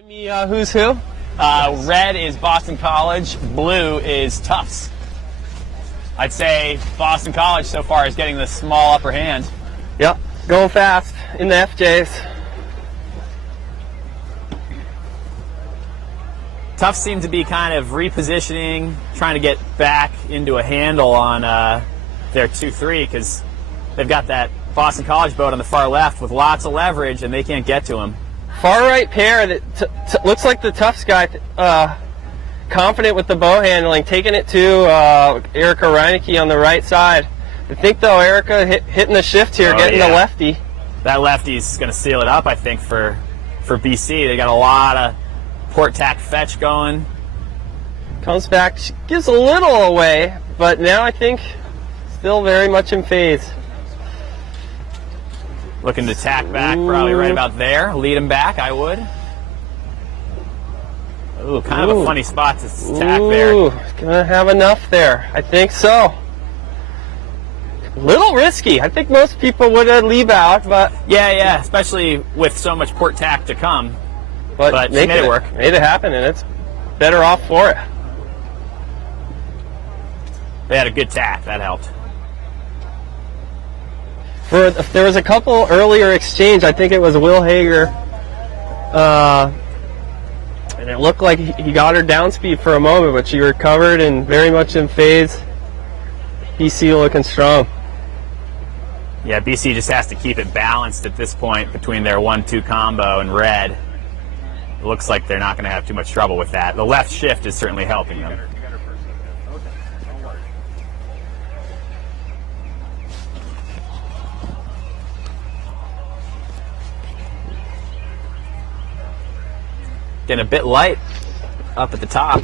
Remind me who's who? Red is Boston College, blue is Tufts. I'd say Boston College so far is getting the small upper hand. Yep, going fast in the FJs. Tufts seem to be kind of repositioning, trying to get back into a handle on their 2-3 because they've got that Boston College boat on the far left with lots of leverage and they can't get to him. Far right pair that looks like the Tufts guy, confident with the bow handling, taking it to Erica Reinecke on the right side. I think though Erica hitting the shift here, getting the lefty. That lefty's going to seal it up, I think, for BC. They got a lot of port tack fetch going. Comes back, gives a little away, but now I think still very much in phase. Looking to tack back, probably right about there. Lead him back, I would. Ooh, kind of a funny spot to tack there. Gonna have enough there. I think so. Little risky. I think most people would leave out, but yeah, especially with so much port tack to come. But she made it work. Made it happen, and it's better off for it. They had a good tack. That helped. There was a couple earlier exchange. I think it was Will Hager, and it looked like he got her down speed for a moment, but she recovered and very much in phase. BC looking strong. Yeah, BC just has to keep it balanced at this point between their 1-2 combo and Red. It looks like they're not going to have too much trouble with that. The left shift is certainly helping them. Getting a bit light up at the top.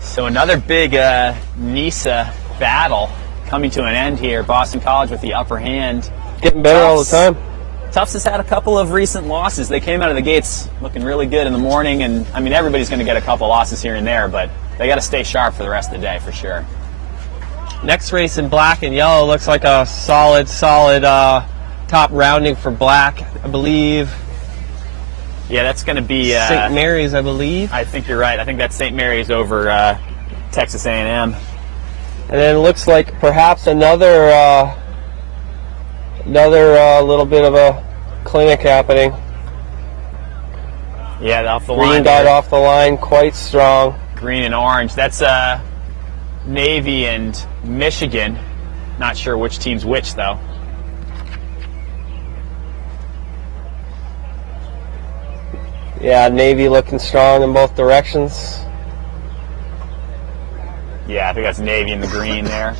So another big NISA battle coming to an end here. Boston College with the upper hand. Getting better all the time. Tufts has had a couple of recent losses. They came out of the gates looking really good in the morning, and I mean everybody's going to get a couple losses here and there, but they got to stay sharp for the rest of the day for sure. Next race in black and yellow looks like a solid top rounding for black, I believe. Yeah, that's going to be St. Mary's, I believe. I think you're right. I think that's St. Mary's over Texas A&M. And then it looks like perhaps another little bit of a clinic happening. Yeah, off the line. Green dot off the line, quite strong. Green and orange. That's Navy and Michigan. Not sure which team's which, though. Yeah, Navy looking strong in both directions. Yeah, I think that's Navy in the green there.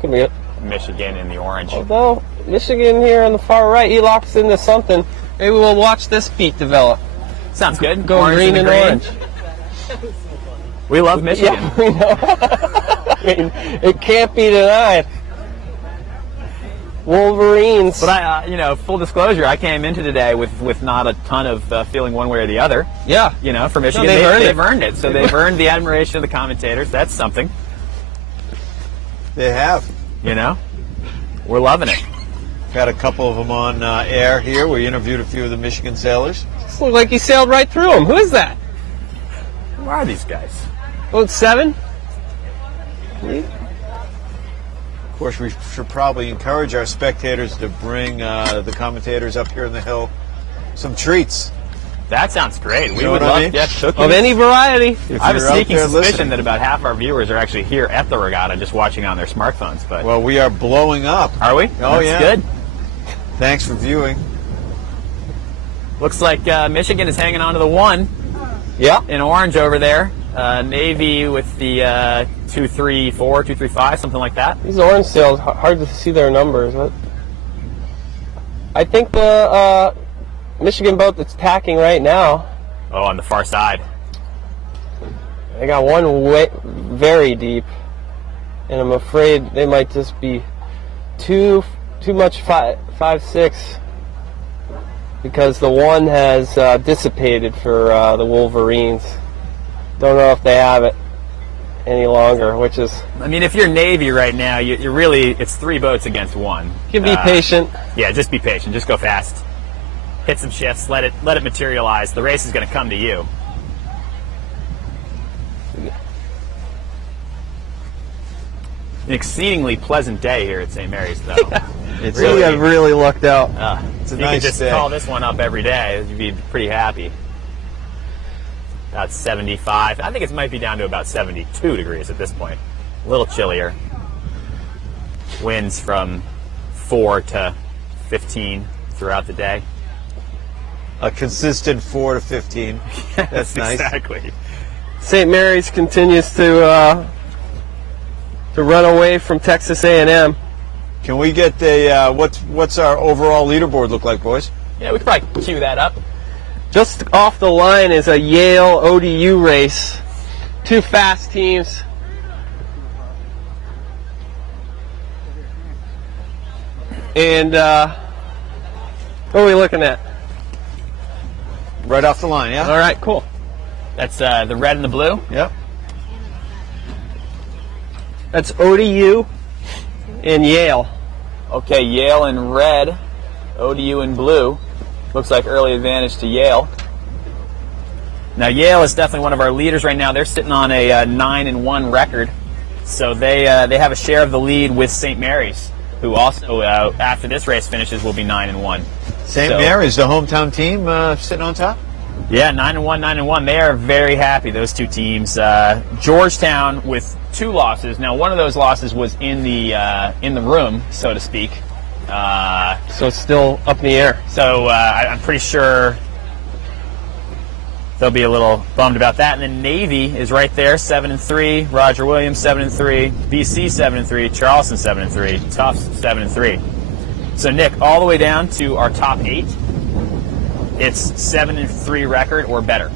Could be it. Michigan in the orange. Although Michigan here on the far right, he locks into something. Maybe we'll watch this beat develop. Sounds good. Go orange green and orange. We love Michigan. Yeah, we know. I mean, it can't be denied. Wolverines. But full disclosure, I came into today with not a ton of feeling one way or the other. Yeah. For Michigan, No, they've earned it. So they've earned the admiration of the commentators. That's something. They have. We're loving it. Got a couple of them on air here. We interviewed a few of the Michigan sailors. This looks like he sailed right through them. Who is that? Who are these guys? Boat 7? Of course, we should probably encourage our spectators to bring the commentators up here in the hill some treats. That sounds great. We know would what I love mean? cookies. Of any variety. I have a you're out sneaking there suspicion listening. that about half our viewers are actually here at the regatta just watching on their smartphones. But Well, we are blowing up. are we? Oh, That's yeah. good. Thanks for viewing. Looks like Michigan is hanging on to the 1 Yeah. in orange over there. Navy with the 234, 235, something like that. These orange sails, hard to see their numbers. But I think the Michigan boat that's tacking right now Oh, on the far side. They got one way, very deep, and I'm afraid they might just be too much 5-6 because the one has dissipated for the Wolverines. Don't know if they have it any longer, which is... I mean, if you're Navy right now, you're really, it's 3 boats against 1. You can be patient. Yeah, just be patient. Just go fast. Hit some shifts. Let it materialize. The race is going to come to you. An exceedingly pleasant day here at St. Mary's, though. It's really, I've really lucked out. It's a you nice could just day. call this one up every day. You'd be pretty happy. About 75. I think it might be down to about 72 degrees at this point. A little chillier. Winds from 4 to 15 throughout the day. A consistent 4 to 15. That's nice. Exactly. St. Mary's continues to run away from Texas A&M. Can we get a what's our overall leaderboard look like, boys? Yeah, we could probably cue that up. Just off the line is a Yale ODU race. 2 fast teams. And what are we looking at? Right off the line, yeah? All right, cool. That's the red and the blue. Yep. That's ODU and Yale. Okay, Yale in red, ODU in blue. Looks like early advantage to Yale. Now Yale is definitely one of our leaders right now. They're sitting on a 9-1 record, so they have a share of the lead with St. Mary's, who also after this race finishes will be 9-1. St. Mary's, the hometown team, sitting on top. Yeah, 9-1, 9-1. They are very happy. Those 2 teams. Georgetown with 2 losses. Now, one of those losses was in the room, so to speak. So it's still up in the air. So I'm pretty sure they'll be a little bummed about that. And then Navy is right there, 7-3. Roger Williams 7-3. BC 7-3. Charleston 7-3. Tufts 7-3. So Nick, all the way down to our top 8. It's 7-3 record or better.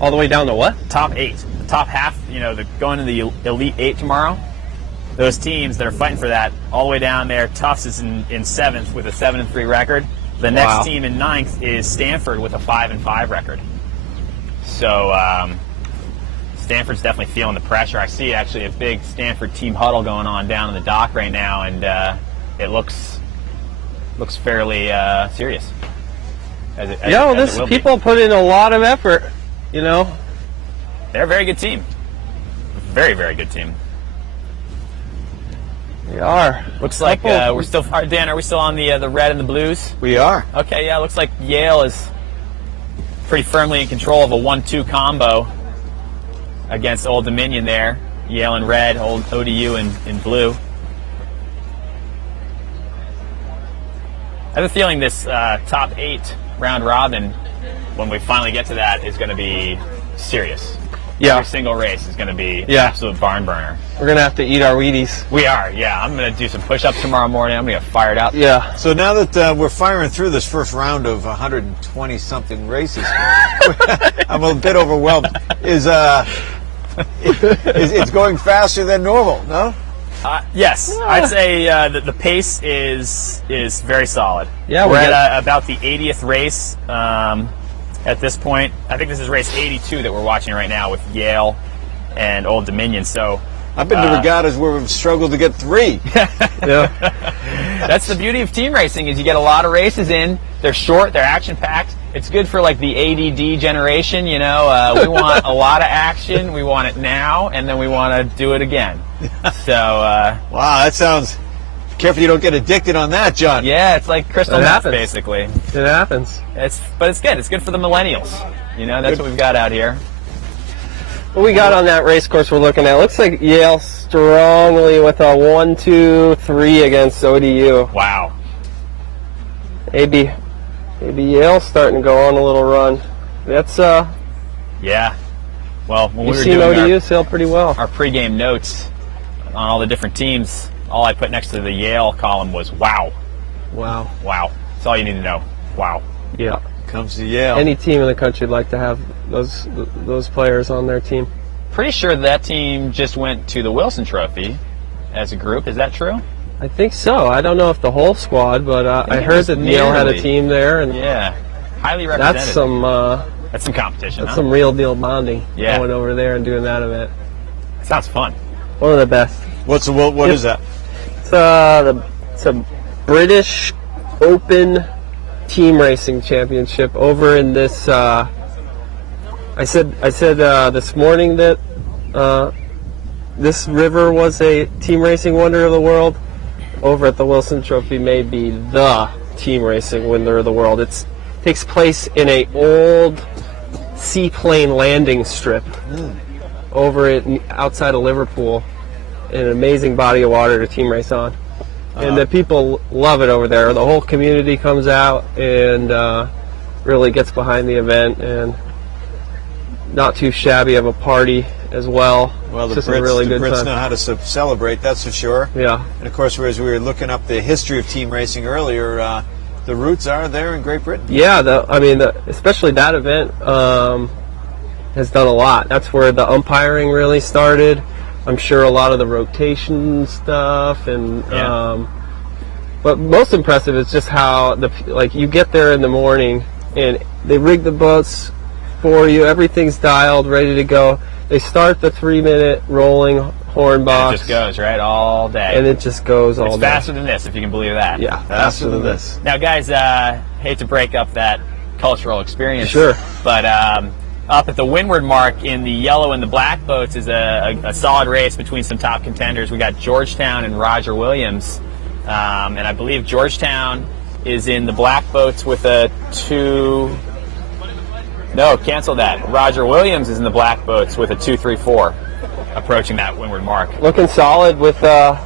All the way down to what? Top 8. The top half, going to the Elite 8 tomorrow. Those teams that are fighting for that, all the way down there. Tufts is in 7th with a 7-3 record. The next team in 9th is Stanford with a 5-5 record. So Stanford's definitely feeling the pressure. I see actually a big Stanford team huddle going on down in the dock right now, and it looks fairly serious. People put in a lot of effort, They're a very good team. Very, very good team. They are. Looks like we're still... Dan, are we still on the red and the blues? We are. Okay, yeah, looks like Yale is pretty firmly in control of a 1-2 combo against Old Dominion there. Yale in red, ODU in blue. I have a feeling this top 8 round robin, when we finally get to that, is going to be serious. Yeah. Every single race is going to be an absolute barn burner. We're going to have to eat our Wheaties. We are, yeah. I'm going to do some push-ups tomorrow morning. I'm going to get fired up. Yeah. So now that we're firing through this first round of 120-something races, I'm a bit overwhelmed. It's going faster than normal, no? Yes, I'd say that the pace is very solid. Yeah, we're at about the 80th race at this point. I think this is race 82 that we're watching right now with Yale and Old Dominion. So I've been to regattas where we've struggled to get 3. Yeah. That's the beauty of team racing, is you get a lot of races in. They're short, they're action-packed. It's good for like the ADD generation. We want a lot of action, we want it now, and then we want to do it again. So wow, that sounds... Careful you don't get addicted on that, John. Yeah, it's like crystal meth, basically. It happens. But it's good. It's good for the millennials. That's what we've got out here. What we got on that race course we're looking at, looks like Yale strongly with a 1-2-3 against ODU. Wow. Maybe Yale's starting to go on a little run. That's yeah. Well, when we were seen doing ODU sail pretty well. Our pregame notes on all the different teams, all I put next to the Yale column was wow. Wow. Wow. That's all you need to know. Wow. Yeah. comes to Yale. Any team in the country would like to have those players on their team. Pretty sure that team just went to the Wilson Trophy as a group. Is that true? I think so. I don't know if the whole squad, but I heard that Yale had a team there, and yeah, highly represented. that's some competition. That's some real deal bonding. Yeah. Going over there and doing that event. Sounds fun. One of the best. What is that? It's a British Open Team Racing Championship over in this. I said this morning that this river was a team racing wonder of the world. Over at the Wilson Trophy may be the team racing wonder of the world. It takes place in a old seaplane landing strip over outside of Liverpool. An amazing body of water to team race on. And the people love it over there. The whole community comes out and really gets behind the event, and not too shabby of a party as well. Well, the It's just a really good Brits time. know how to celebrate, that's for sure. Yeah. And of course, as we were looking up the history of team racing earlier, the roots are there in Great Britain. Yeah, especially that event has done a lot. That's where the umpiring really started. I'm sure a lot of the rotation stuff, and but most impressive is just how you get there in the morning and they rig the boats for you. Everything's dialed, ready to go. They start the 3-minute rolling horn box. It just goes right all day, and it just goes all it's day. faster than this, if you can believe that. Yeah, Faster than this. Now, guys, hate to break up that cultural experience. Sure. But up at the windward mark in the yellow and the black boats is a solid race between some top contenders. We got Georgetown and Roger Williams. And I believe Georgetown is in the black boats with a 2... No, cancel that. Roger Williams is in the black boats with a 2-3-4, approaching that windward mark. Looking solid with the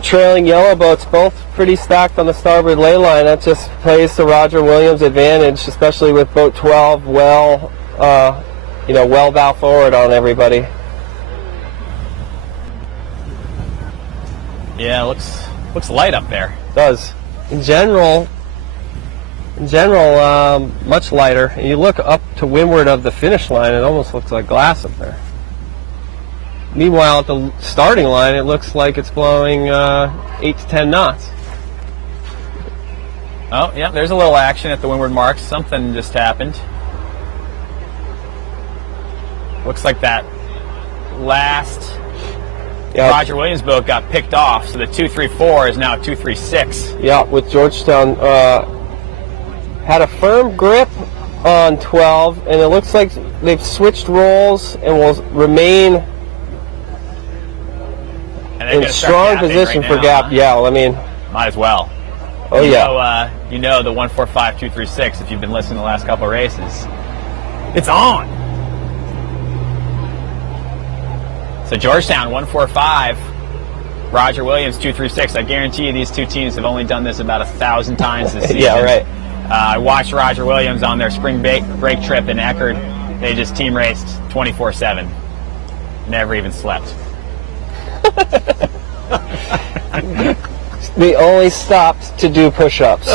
trailing yellow boats, both pretty stacked on the starboard ley line. That just plays to Roger Williams' advantage, especially with boat 12 well bow forward on everybody. Yeah, looks light up there. It does. In general, much lighter. And you look up to windward of the finish line, it almost looks like glass up there. Meanwhile, at the starting line, it looks like it's blowing 8 to 10 knots. Oh, yeah, there's a little action at the windward marks. Something just happened. Looks like that last Roger Williams boat got picked off, so the 2-3-4 is now 2-3-6. Yeah, with Georgetown had a firm grip on 12, and it looks like they've switched roles and will remain in strong position for gap. Yeah, I mean, might as well. Oh, you yeah. Know the 145 236 if you've been listening to the last couple of races. It's on. So Georgetown 145, Roger Williams 236. I guarantee you these two teams have only done this about 1,000 times this season. Yeah, right. I watched Roger Williams on their spring break trip in Eckerd. They just team raced 24/7. Never even slept. They only stopped to do push-ups.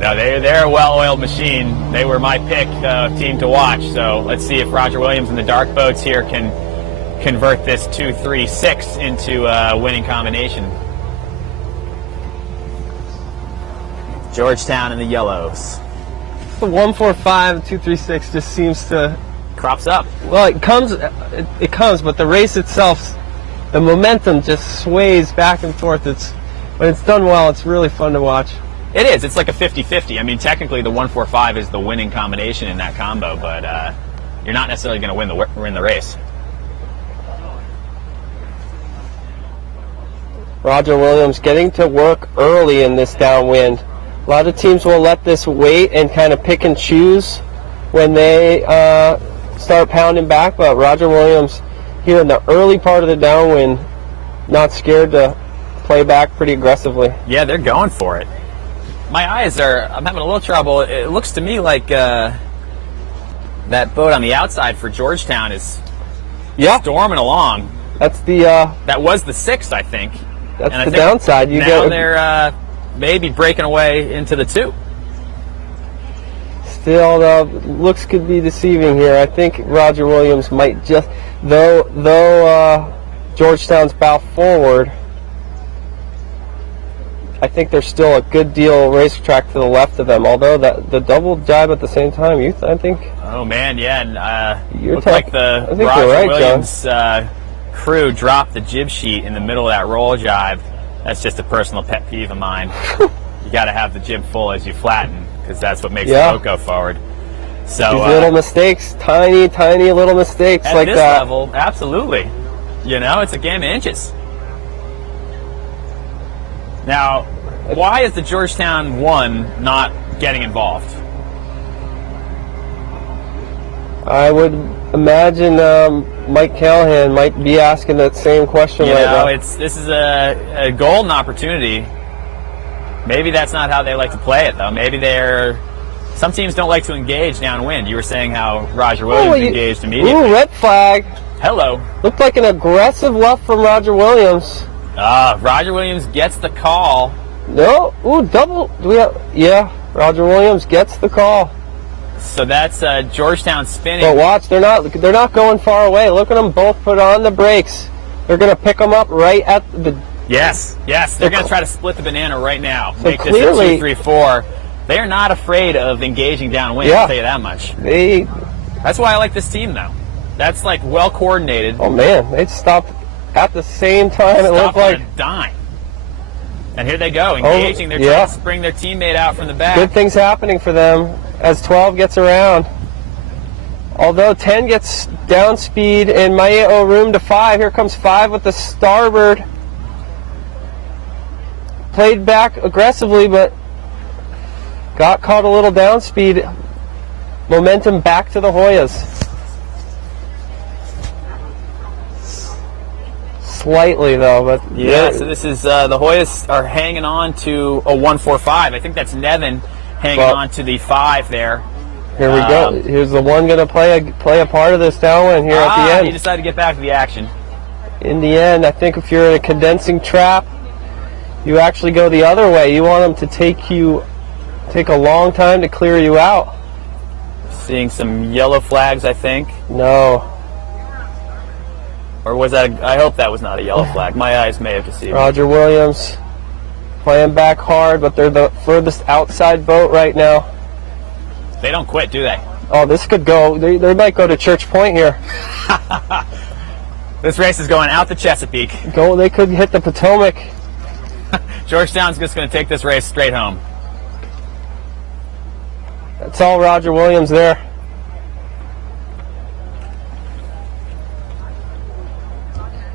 No, they're a well-oiled machine. They were my pick team to watch. So let's see if Roger Williams and the dark boats here can convert this 2-3-6 into a winning combination. Georgetown in the yellows. The 145 and 236 just seems to crops up. Well, it comes, but the race itself, the momentum just sways back and forth. When it's done well, it's really fun to watch. It is. It's like a 50-50. I mean, technically, the 145 is the winning combination in that combo, but you're not necessarily going to win the race. Roger Williams getting to work early in this downwind. A lot of teams will let this wait and kind of pick and choose when they start pounding back, but Roger Williams here in the early part of the downwind, not scared to play back pretty aggressively. Yeah, they're going for it. I'm having a little trouble. It looks to me like that boat on the outside for Georgetown is storming along. That's the that was the 6th, I think. That's the downside. They're maybe breaking away into the 2. Still, looks could be deceiving here. I think Roger Williams might just, though Georgetown's bow forward, I think there's still a good deal of racetrack to the left of them. Although the double jibe at the same time, I think. Oh man, yeah, and You're looked like the I think Roger you're right, Williams crew dropped the jib sheet in the middle of that roll jibe. That's just a personal pet peeve of mine. You got to have the jib full as you flatten, because that's what makes the boat go forward. So these little mistakes, tiny little mistakes at like this that. level, absolutely. You know, it's a game of inches. Now, why is the Georgetown 1 not getting involved? I would imagine Mike Callahan might be asking that same question right now. This is a golden opportunity. Maybe that's not how they like to play it, though. Maybe some teams don't like to engage downwind. You were saying how Roger Williams engaged immediately. Ooh, red flag. Hello. Looked like an aggressive left from Roger Williams. Roger Williams gets the call. No. Ooh, double. Yeah, Roger Williams gets the call. So that's Georgetown spinning. But watch, they're not going far away. Look at them both put on the brakes. They're going to pick them up right at the. Yes. They're going to try to split the banana right now. So Make clearly, this a 2-3-4. They are not afraid of engaging downwind. I'll tell you that much. That's why I like this team, though. That's like well coordinated. Oh man, they stopped at the same time. It looked like on a dime. And here they go, engaging. They're trying to bring their teammate out from the back. Good things happening for them as 12 gets around. Although 10 gets down speed and might owe room to 5. Here comes 5 with the starboard. Played back aggressively, but got caught a little down speed. Momentum back to the Hoyas. Slightly though, but so this is the Hoyas are hanging on to a 1-4-5. I think that's Nevin hanging on to the 5 there. Here we go. Here's the one going to play a part of this downwind here at the end. He decided to get back to the action. In the end, I think if you're in a condensing trap, you actually go the other way. You want them to take a long time to clear you out. Seeing some yellow flags, I think. No. Or was that? I hope that was not a yellow flag. My eyes may have deceived me. Roger Williams playing back hard, but they're the furthest outside boat right now. They don't quit, do they? Oh, this could go. They might go to Church Point here. This race is going out the Chesapeake. They could hit the Potomac. Georgetown's just going to take this race straight home. That's all Roger Williams there.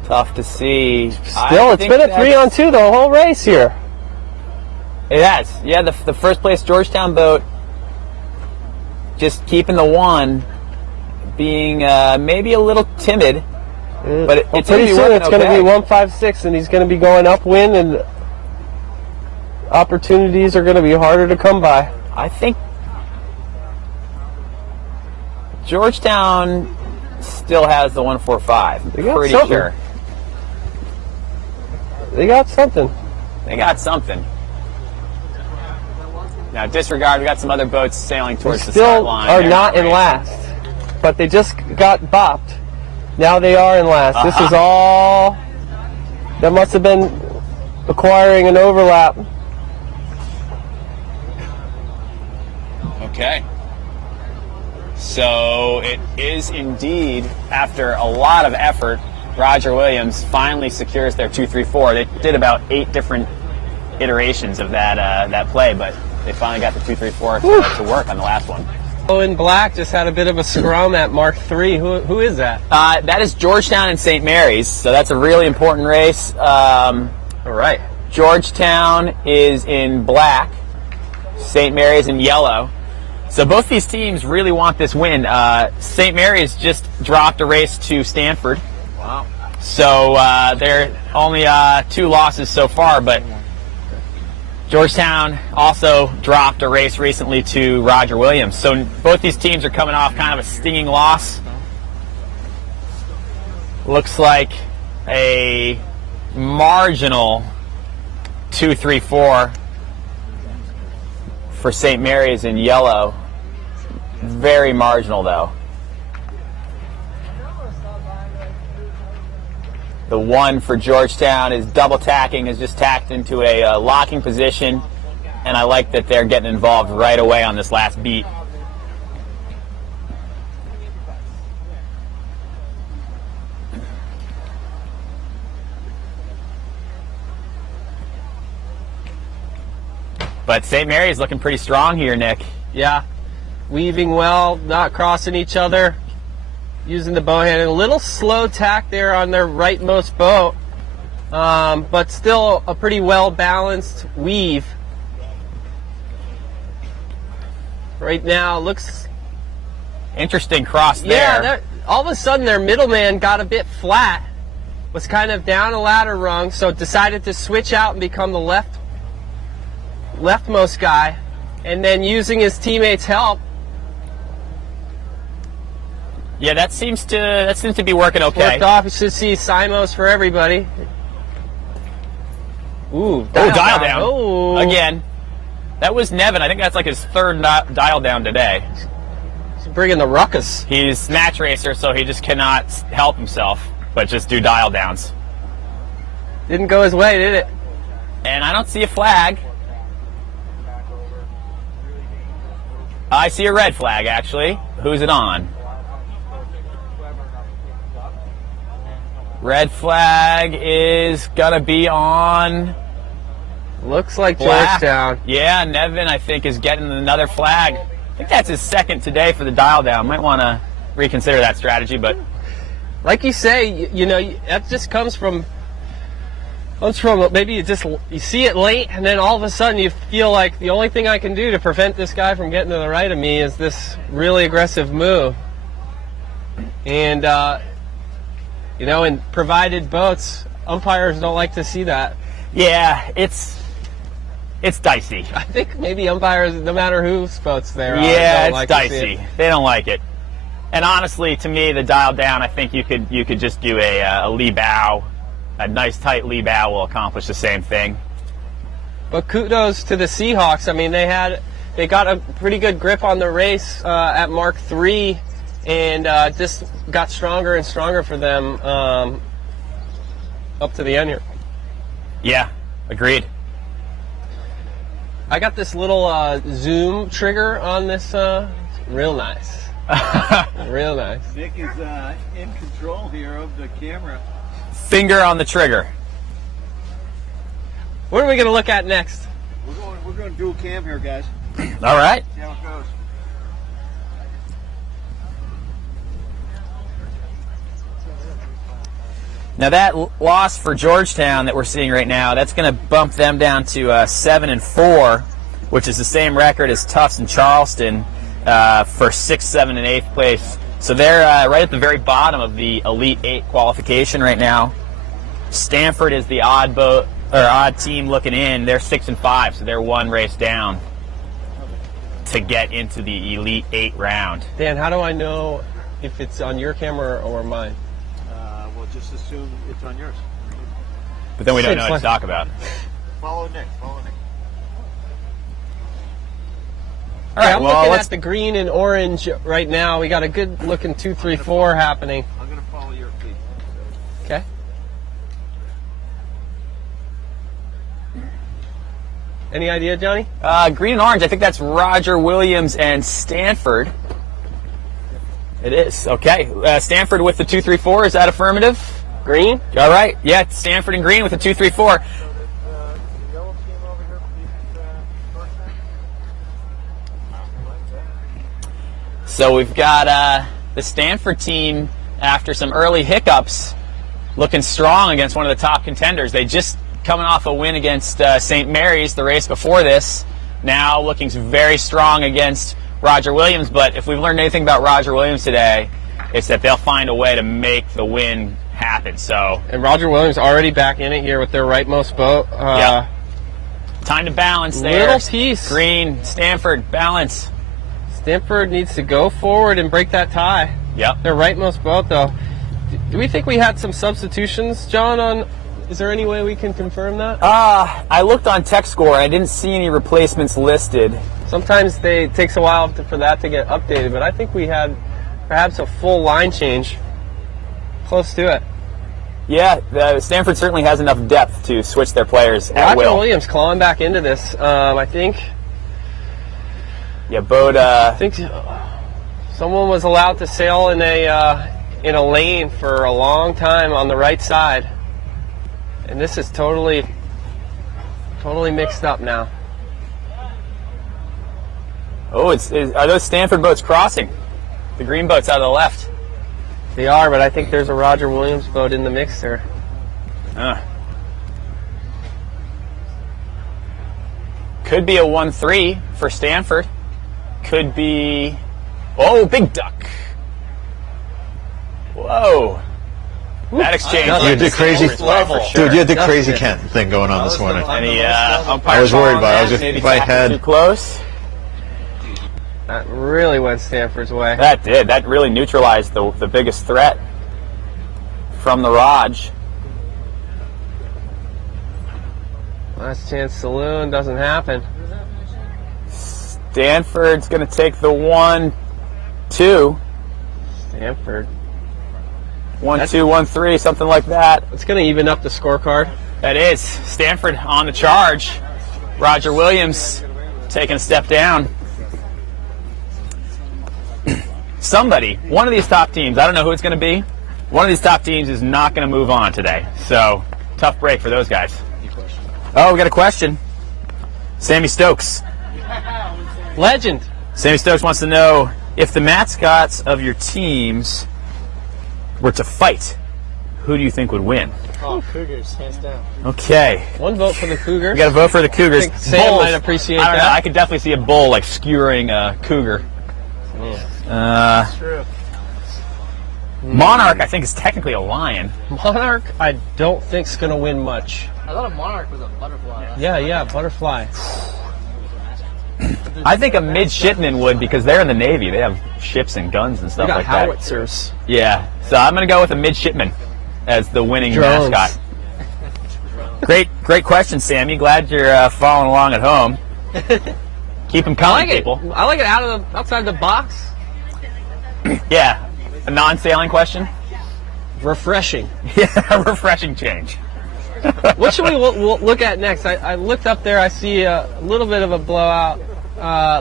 Tough to see. Still, it's been a 3-on-2 the whole race here. It has. Yeah, the first place Georgetown boat just keeping the 1, being maybe a little timid. But it's pretty soon it's going to be okay. 1-5-6, and he's going to be going upwind, and opportunities are going to be harder to come by. I think Georgetown still has the 1-4-5. Pretty something. sure. They got something. They got something. Now, disregard, we got some other boats sailing towards the start line. Still are not in last, but they just got bopped. Now they are in last. This is all that must have been acquiring an overlap. Okay. So it is indeed, after a lot of effort, Roger Williams finally secures their 2-3-4. They did about 8 different iterations of that play, but they finally got the 2-3-4 to work on the last one. Oh, in black just had a bit of a scrum at Mark III. Who is that? That is Georgetown and St. Mary's, so that's a really important race. All right. Georgetown is in black, St. Mary's in yellow. So both these teams really want this win. St. Mary's just dropped a race to Stanford. Wow. So they're only 2 losses so far, but Georgetown also dropped a race recently to Roger Williams. So both these teams are coming off kind of a stinging loss. Looks like a marginal 2-3-4 for St. Mary's in yellow. Very marginal, though. The 1 for Georgetown is double tacking, is just tacked into a locking position, and I like that they're getting involved right away on this last beat. But St. Mary's looking pretty strong here, Nick. Yeah, weaving well, not crossing each other, using the bow hand. A little slow tack there on their rightmost boat, but still a pretty well-balanced weave. Right now, looks... Interesting cross there. Yeah, all of a sudden their middleman got a bit flat, was kind of down a ladder rung, so decided to switch out and become the leftmost guy, and then using his teammates' help. Yeah, that seems to be working okay. Worked off. You should see Simos for everybody. Ooh, dial down. Oh. Again. That was Nevin. I think that's like his third dial down today. He's bringing the ruckus. He's match racer, so he just cannot help himself but just do dial downs. Didn't go his way, did it? And I don't see a flag. I see a red flag, actually. Who's it on? Red flag is going to be on... Looks like Black. Georgetown. Yeah, Nevin, I think, is getting another flag. I think that's his second today for the dial down. Might want to reconsider that strategy, but... Like you say, you know, that just comes from maybe you see it late, and then all of a sudden you feel like the only thing I can do to prevent this guy from getting to the right of me is this really aggressive move. And, you know, in provided boats, umpires don't like to see that. Yeah, it's dicey. I think maybe umpires, no matter whose boats they're on, yeah, don't it's like dicey. to see it. They don't like it. And honestly, to me, the dial down, I think you could just do a lee bow. A nice tight lee bow will accomplish the same thing. But kudos to the Seahawks. I mean, they got a pretty good grip on the race at Mark III, and just got stronger and stronger for them up to the end here. Yeah, agreed. I got this little zoom trigger on this. Real nice. Real nice. Nick is in control here of the camera. Finger on the trigger. What are we going to look at next? We're going dual cam here, guys. All right. See how it goes. Now that loss for Georgetown that we're seeing right now, that's going to bump them down to 7-4, which is the same record as Tufts and Charleston for 6th, 7th, and 8th place. So they're right at the very bottom of the Elite 8 qualification right now. Stanford is the odd team looking in. They're 6-5, so they're one race down to get into the Elite 8 round. Dan, how do I know if it's on your camera or mine? Well, just assume it's on yours. But then we don't know what to talk about. Follow Nick. All right, I'm looking at the green and orange right now. We got a good looking 2, 3, 4 happening. I'm going to follow your feet. Okay. Any idea, Johnny? Green and orange, I think that's Roger Williams and Stanford. It is. Okay. Stanford with the 2, 3, 4. Is that affirmative? Green? All right. Yeah, Stanford and green with the 2, 3, 4. So we've got the Stanford team, after some early hiccups, looking strong against one of the top contenders. They just coming off a win against St. Mary's the race before this. Now looking very strong against Roger Williams. But if we've learned anything about Roger Williams today, it's that they'll find a way to make the win happen. So, and Roger Williams already back in it here with their rightmost boat. Yeah. Time to balance there. Little piece. Green, Stanford, balance. Stanford needs to go forward and break that tie. Yep. Their rightmost boat, though. Do we think we had some substitutions, John, on Is there any way we can confirm that? I looked on TechScore. I didn't see any replacements listed. Sometimes it takes a while for that to get updated, but I think we had perhaps a full line change. Close to it. Yeah, Stanford certainly has enough depth to switch their players at Roger will. Williams clawing back into this. I think. Yeah, Bode. I think someone was allowed to sail in a lane for a long time on the right side, and this is totally mixed up now. Oh, are those Stanford boats crossing? The green boat's out of the left. They are, but I think there's a Roger Williams boat in the mix there. Could be a 1-3 for Stanford. Could be... Oh, big duck. Whoa. That exchange. You did crazy, for sure. dude. You had the crazy Kent thing going on this morning. Any I was worried about it. I was just, maybe if I had too close. That really went Stanford's way. That did. That really neutralized the biggest threat from the Raj. Last chance saloon doesn't happen. Stanford's going to take the 1-2. Stanford. 1-2, 1-3, something like that. It's going to even up the scorecard. That is. Stanford on the charge. Roger Williams taking a step down. One of these top teams, I don't know who it's going to be, one of these top teams is not going to move on today. So, tough break for those guys. Oh, we got a question. Sammy Stokes. Legend. Sammy Stokes wants to know, if the mascots of your teams were to fight, who do you think would win? Oh, Cougars, hands down. Okay. One vote for the Cougars. We got to vote for the Cougars. I think Sam might appreciate I don't know. that. I could definitely see a bull like skewering a cougar. True. Monarch, I think, is technically a lion. Monarch, I don't think is going to win much. I thought a monarch was a butterfly. Yeah, butterfly. I think a midshipman would, because they're in the Navy. They have ships and guns and We stuff got like that. howitzers. Yeah, so I'm going to go with a midshipman as the winning Drones. mascot. Great question, Sammy. Glad you're following along at home. Keep them I coming, like it. people. I like it outside the box. Yeah, a non-sailing question. Refreshing. Yeah, refreshing change. What should we look at next? I looked up there. I see a little bit of a blowout.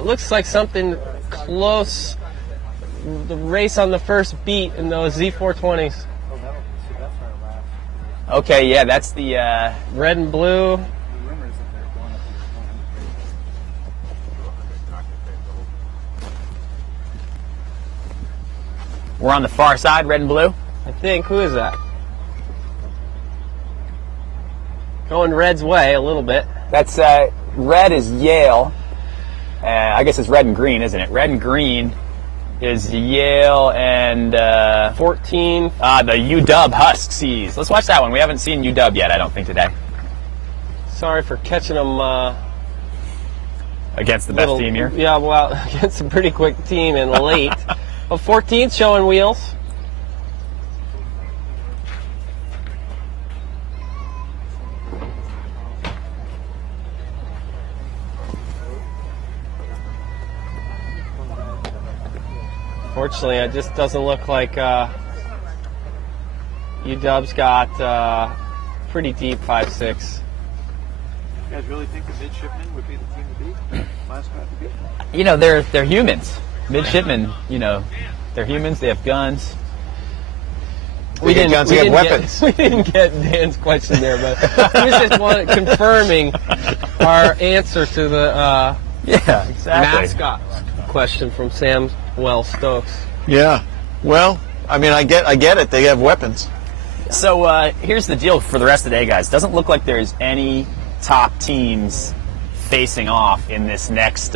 Looks like something close. The race on the first beat in those Z420s. Okay, yeah, that's the... Red and blue. We're on the far side, red and blue. I think. Who is that? Going Red's way a little bit. That's red is Yale. I guess it's red and green, isn't it? Red and green is Yale and 14. the UW Huskies. Let's watch that one. We haven't seen UW yet, I don't think, today. Sorry for catching them. Against the best team here. Yeah, well, against a pretty quick team and late. But 14th showing wheels. Fortunately, it just doesn't look like UW's got pretty deep 5-6. You guys really think the midshipmen would be the team to beat? Mascot to beat? You know, they're humans. Midshipmen, you know, they're humans. They have guns. We didn't guns, we have weapons. We didn't get Dan's question there, but he was just confirming our answer to the Yeah, exactly. mascot question from Sam Stokes. Yeah. Well, I mean, I get it. They have weapons. So here's the deal for the rest of the day, guys. Doesn't look like there's any top teams facing off in this next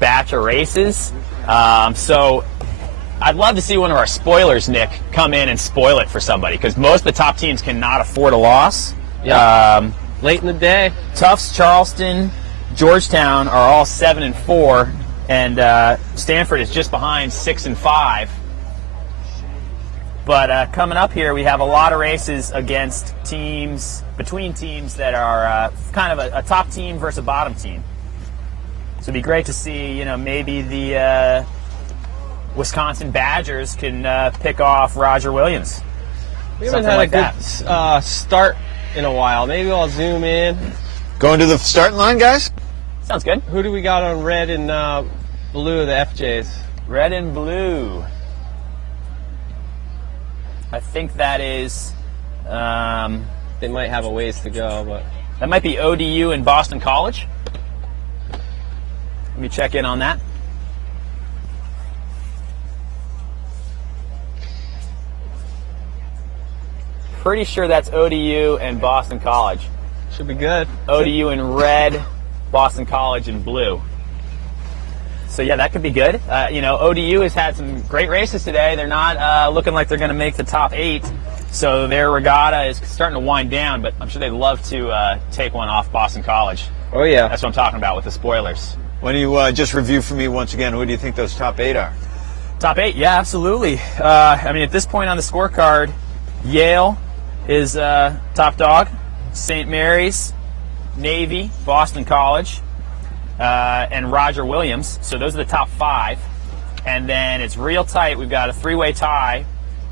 batch of races. So I'd love to see one of our spoilers, Nick, come in and spoil it for somebody, because most of the top teams cannot afford a loss. Yeah. Late in the day. Tufts, Charleston, Georgetown are all 7-4, and Stanford is just behind 6-5. But coming up here, we have a lot of races against teams, between teams that are kind of a top team versus a bottom team. So it'd be great to see, you know, maybe the Wisconsin Badgers can pick off Roger Williams. We haven't had a good start in a while. Maybe I'll zoom in. Going to the starting line, guys? Sounds good. Who do we got on red and blue, the FJs? Red and blue. I think that is... They might have a ways to go, but... That might be ODU and Boston College. Let me check in on that. Pretty sure that's ODU and Boston College. Should be good. ODU in red, Boston College in blue. So yeah, that could be good. You know, ODU has had some great races today. They're not looking like they're going to make the top 8. So their regatta is starting to wind down, but I'm sure they'd love to take one off Boston College. Oh yeah. That's what I'm talking about with the spoilers. Why don't you just review for me once again, who do you think those top 8 are? Top 8, yeah, absolutely. I mean, at this point on the scorecard, Yale is top dog, St. Mary's, Navy, Boston College, and Roger Williams. So those are the top 5. And then it's real tight. We've got a 3-way tie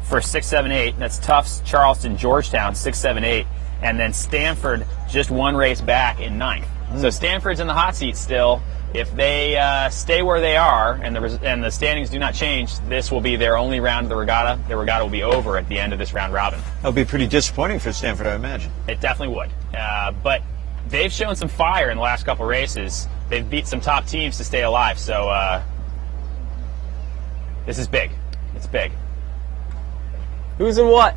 for 6, 7, 8. That's Tufts, Charleston, Georgetown, 6, 7, 8. And then Stanford just one race back in 9th. So Stanford's in the hot seat still. If they stay where they are and the standings do not change, this will be their only round of the regatta. The regatta will be over at the end of this round robin. That'll be pretty disappointing for Stanford, I imagine. It definitely would. But they've shown some fire in the last couple races. They've beat some top teams to stay alive. So this is big. It's big. Who's in what?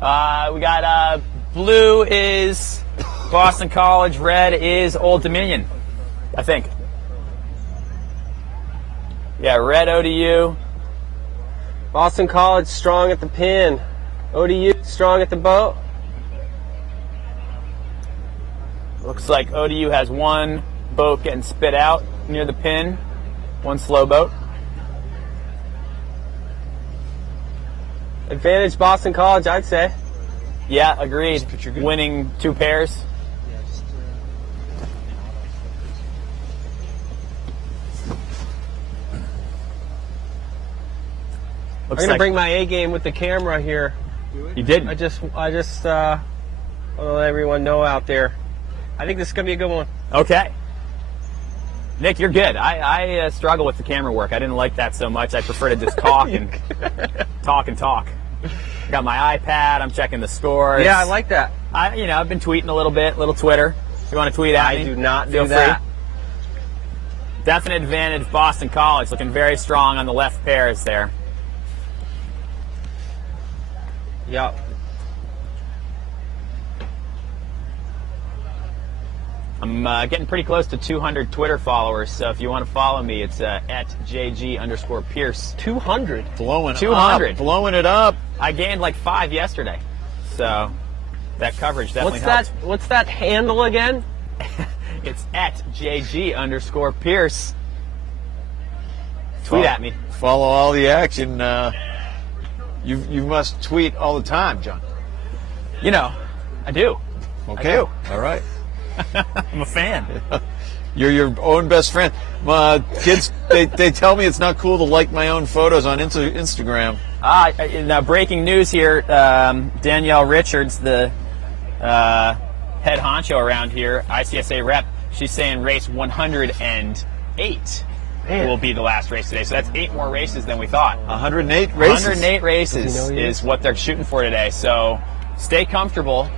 We got blue is Boston College, red is Old Dominion, I think. Yeah, red ODU. Boston College strong at the pin. ODU strong at the boat. Looks like ODU has one boat getting spit out near the pin, one slow boat. Advantage Boston College, I'd say. Yeah, agreed. Picture good. Winning 2 pairs. I'm gonna bring my A game with the camera here. You didn't. I just want to let everyone know out there. I think this is gonna be a good one. Okay. Nick, you're good. I struggle with the camera work. I didn't like that so much. I prefer to just talk and talk and talk. I got my iPad. I'm checking the scores. Yeah, I like that. I've been tweeting a little bit, little Twitter. If you want to tweet at me, I do not feel do that. free. Definite advantage Boston College, looking very strong on the left pairs there. Yep. I'm getting pretty close to 200 Twitter followers, so if you want to follow me, it's at JG_Pierce. 200. Blowing 200. up. Blowing it up. I gained like 5 yesterday, so that coverage definitely helps. What's that handle again? It's at JG_Pierce. Tweet at me. Follow all the action. You must tweet all the time, John. You know, I do. Okay. I do. All right. I'm a fan. You're your own best friend. Kids, they tell me it's not cool to like my own photos on Instagram. Now, breaking news here. Danielle Richards, the head honcho around here, ICSA rep, she's saying race 108 will be the last race today. So that's 8 more races than we thought. 108 races? 108 races is what they're shooting for today. So stay comfortable.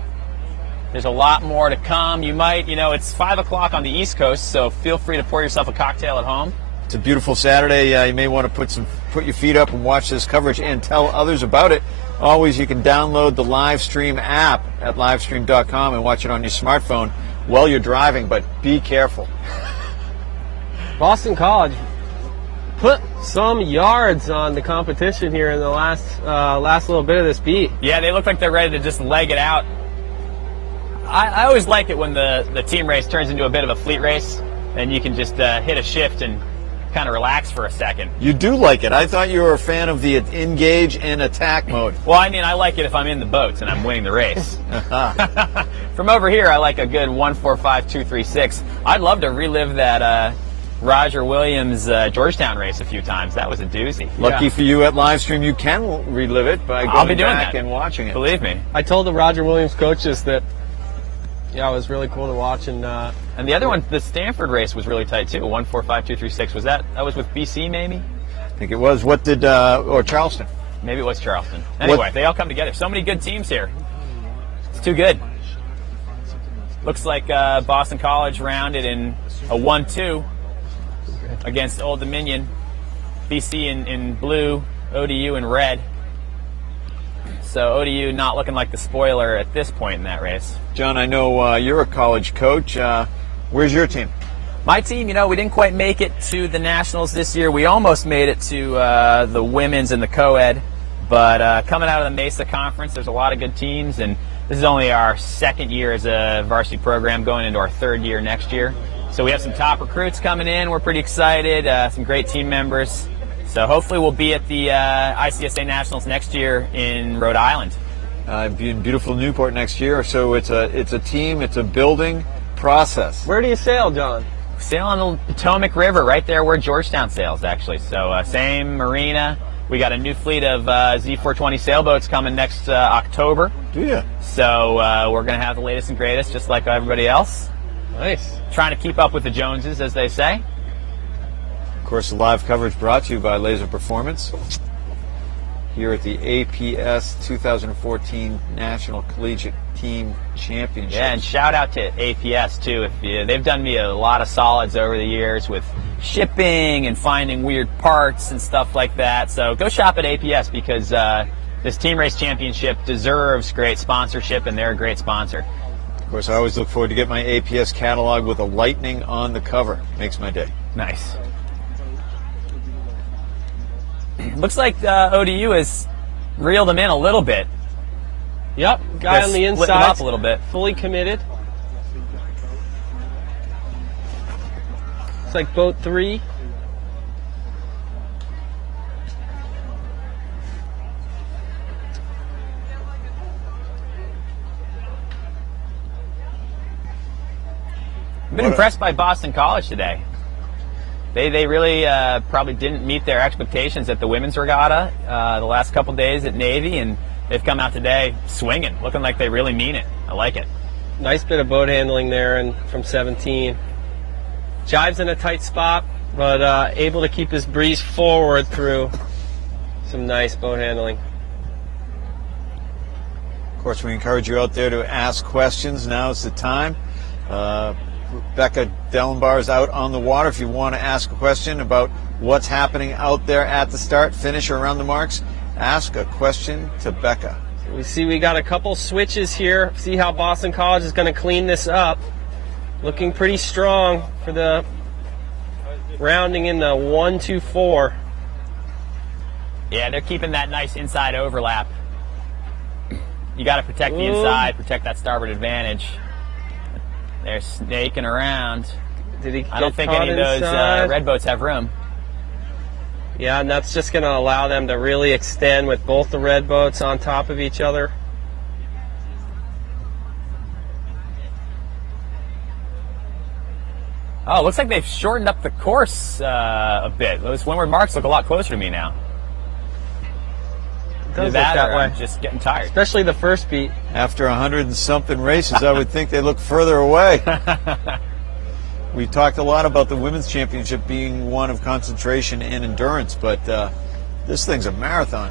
There's a lot more to come. You might, it's 5 o'clock on the East Coast, so feel free to pour yourself a cocktail at home. It's a beautiful Saturday. You may want to put your feet up and watch this coverage and tell others about it. Always, you can download the Livestream app at livestream.com and watch it on your smartphone while you're driving, but be careful. Boston College put some yards on the competition here in the last little bit of this beat. Yeah, they look like they're ready to just leg it out. I always like it when the team race turns into a bit of a fleet race, and you can just hit a shift and kind of relax for a second. You do like it. I thought you were a fan of the engage and attack mode. Well, I mean, I like it if I'm in the boats and I'm winning the race. From over here, I like a good 1-4-5-2-3-6. I'd love to relive that Roger Williams Georgetown race a few times. That was a doozy. Lucky for you at Livestream, you can relive it by I'll be going doing back that. and watching it. Believe me. I told the Roger Williams coaches that, yeah, it was really cool to watch. And the other one, the Stanford race was really tight too. 1-4-5-2-3-6. Was that was with BC maybe? I think it was. What did, or Charleston? Maybe it was Charleston. Anyway, they all come together. So many good teams here. It's too good. Looks like Boston College rounded in a 1-2 against Old Dominion. BC in blue, ODU in red. So ODU not looking like the spoiler at this point in that race. John, I know you're a college coach. Where's your team? My team, we didn't quite make it to the Nationals this year. We almost made it to the women's and the co-ed. But coming out of the Mesa Conference, there's a lot of good teams. And this is only our second year as a varsity program, going into our third year next year. So we have some top recruits coming in. We're pretty excited. Some great team members. So hopefully we'll be at the ICSA Nationals next year in Rhode Island. Be in beautiful Newport next year. So it's a team, it's a building process. where do you sail, John? Sail on the Potomac River, right there where Georgetown sails, actually. So same marina. We got a new fleet of Z420 sailboats coming next October. Do you? So we're going to have the latest and greatest, just like everybody else. Nice. Trying to keep up with the Joneses, as they say. Of course, the live coverage brought to you by Laser Performance here at the APS 2014 National Collegiate Team Championship. Yeah, and shout out to APS too. They've done me a lot of solids over the years with shipping and finding weird parts and stuff like that. So go shop at APS because this Team Race Championship deserves great sponsorship, and they're a great sponsor. Of course, I always look forward to get my APS catalog with a lightning on the cover. Makes my day. Nice. Looks like ODU has reeled them in a little bit. Yep, guy on the Split them inside, up a little bit. fully committed. It's like boat 3. I've been impressed by Boston College today. They really probably didn't meet their expectations at the women's regatta the last couple days at Navy, and they've come out today swinging, looking like they really mean it. I like it. Nice bit of boat handling there and from 17. Jives in a tight spot, but able to keep his breeze forward through some nice boat handling. Of course, we encourage you out there to ask questions. Now is the time. Becca Dellenbar is out on the water. If you want to ask a question about what's happening out there at the start, finish, or around the marks, ask a question to Becca. We see we got a couple switches here. See how Boston College is going to clean this up. Looking pretty strong for the rounding in the 1-2-4. Yeah, they're keeping that nice inside overlap. You got to protect the inside, protect that starboard advantage. They're snaking around. Did he? I don't think any of those red boats have room. Yeah, and that's just going to allow them to really extend with both the red boats on top of each other. Oh, it looks like they've shortened up the course a bit. Those windward marks look a lot closer to me now. It does Either look that or way. I'm just getting tired. Especially the first beat. After 100 and something races, I would think they look further away. We talked a lot about the women's championship being one of concentration and endurance, but this thing's a marathon.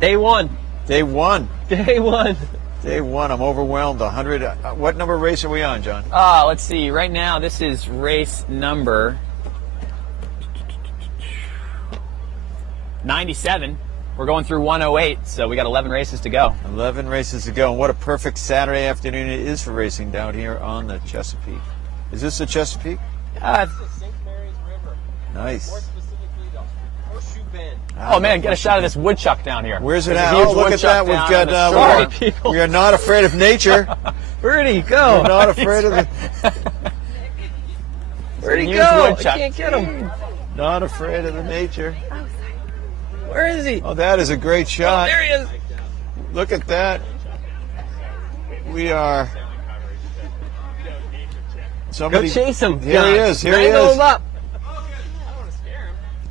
Day one. Day one. Day one. Day one. I'm overwhelmed. 100. What number race are we on, John? Let's see. Right now, this is race number 97. We're going through 108, so we got 11 races to go. 11 races to go. And what a perfect Saturday afternoon it is for racing down here on the Chesapeake. Is this the Chesapeake? St. Mary's River. Nice. More specifically, the Horseshoe Bend. Oh man, get a shot of this woodchuck down here. Where's it There's at? a huge Oh, look at that. woodchuck We've down in got. the Sorry, shore. people. We are not afraid of nature. Where'd he go? We're not afraid of the. Where'd he Huge go? I woodchuck. can't get him. Not afraid of the nature. Where is he? Oh, that is a great Oh, shot. there he is. Look at that. We are. Go Somebody chase him. Here he is. Here he Wrangle is. him up.